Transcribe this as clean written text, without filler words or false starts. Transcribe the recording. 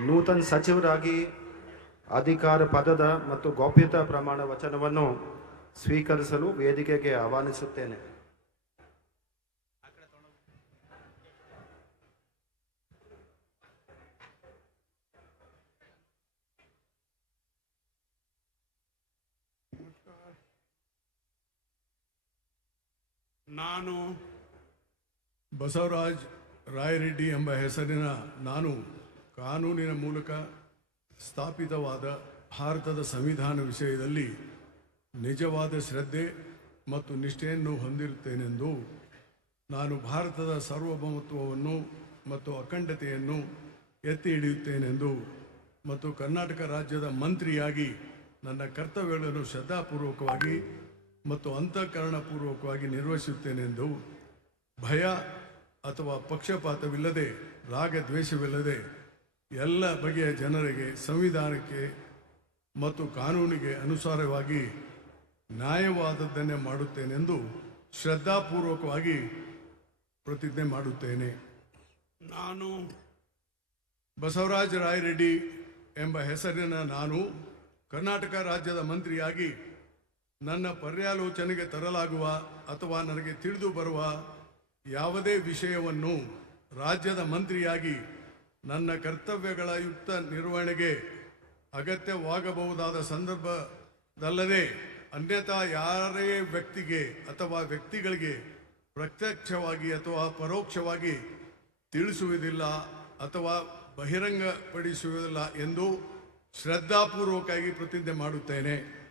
ನೂತನ ಸಚಿವರಾಗಿ ಅಧಿಕಾರ ಪದದ ಮತ್ತು ಗೌಪ್ಯತಾ ಪ್ರಮಾಣ ವಚನವನ್ನು ಸ್ವೀಕರಿಸಲು ವೇದಿಕೆಗೆ ಆಹ್ವಾನಿಸುತ್ತೇನೆ. ನಾನು ಬಸವರಾಜ್ ರಾಯರೆಡ್ಡಿ ಎಂಬ ಹೆಸರಿನ ನಾನು ಕಾನೂನಿನ ಮೂಲಕ ಸ್ಥಾಪಿತವಾದ ಭಾರತದ ಸಂವಿಧಾನ ವಿಷಯದಲ್ಲಿ ನಿಜವಾದ ಶ್ರದ್ಧೆ ಮತ್ತು ನಿಷ್ಠೆಯನ್ನು ಹೊಂದಿರುತ್ತೇನೆಂದು ನಾನು ಭಾರತದ ಸಾರ್ವಭೌಮತ್ವವನ್ನು ಮತ್ತು ಅಖಂಡತೆಯನ್ನು ಎತ್ತಿ ಹಿಡಿಯುತ್ತೇನೆಂದು ಮತ್ತು ಕರ್ನಾಟಕ ರಾಜ್ಯದ ಮಂತ್ರಿಯಾಗಿ ನನ್ನ ಕರ್ತವ್ಯಗಳನ್ನು ಶ್ರದ್ಧಾಪೂರ್ವಕವಾಗಿ ಮತ್ತು ಅಂತಃಕರಣಪೂರ್ವಕವಾಗಿ ನಿರ್ವಹಿಸುತ್ತೇನೆಂದು ಭಯ ಅಥವಾ ಪಕ್ಷಪಾತವಿಲ್ಲದೆ ರಾಗದ್ವೇಷವಿಲ್ಲದೆ ಎಲ್ಲ ಬಗೆಯ ಜನರಿಗೆ ಸಂವಿಧಾನಕ್ಕೆ ಮತ್ತು ಕಾನೂನಿಗೆ ಅನುಸಾರವಾಗಿ ನ್ಯಾಯವಾದದ್ದನ್ನೇ ಮಾಡುತ್ತೇನೆಂದು ಶ್ರದ್ಧಾಪೂರ್ವಕವಾಗಿ ಪ್ರತಿಜ್ಞೆ ಮಾಡುತ್ತೇನೆ. ನಾನು ಬಸವರಾಜ ರಾಯರೆಡ್ಡಿ ಎಂಬ ಹೆಸರಿನ ನಾನು ಕರ್ನಾಟಕ ರಾಜ್ಯದ ಮಂತ್ರಿಯಾಗಿ ನನ್ನ ಪರ್ಯಾಲೋಚನೆಗೆ ತರಲಾಗುವ ಅಥವಾ ನನಗೆ ತಿಳಿದು ಬರುವ ಯಾವುದೇ ವಿಷಯವನ್ನು ರಾಜ್ಯದ ಮಂತ್ರಿಯಾಗಿ ನನ್ನ ಕರ್ತವ್ಯಗಳ ಯುಕ್ತ ನಿರ್ವಹಣೆಗೆ ಅಗತ್ಯವಾಗಬಹುದಾದ ಸಂದರ್ಭದಲ್ಲದೆ ಅನ್ಯಥಾ ಯಾರೇ ವ್ಯಕ್ತಿಗೆ ಅಥವಾ ವ್ಯಕ್ತಿಗಳಿಗೆ ಪ್ರತ್ಯಕ್ಷವಾಗಿ ಅಥವಾ ಪರೋಕ್ಷವಾಗಿ ತಿಳಿಸುವುದಿಲ್ಲ ಅಥವಾ ಬಹಿರಂಗಪಡಿಸುವುದಿಲ್ಲ ಎಂದು ಶ್ರದ್ಧಾಪೂರ್ವಕವಾಗಿ ಪ್ರತಿಜ್ಞೆ ಮಾಡುತ್ತೇನೆ.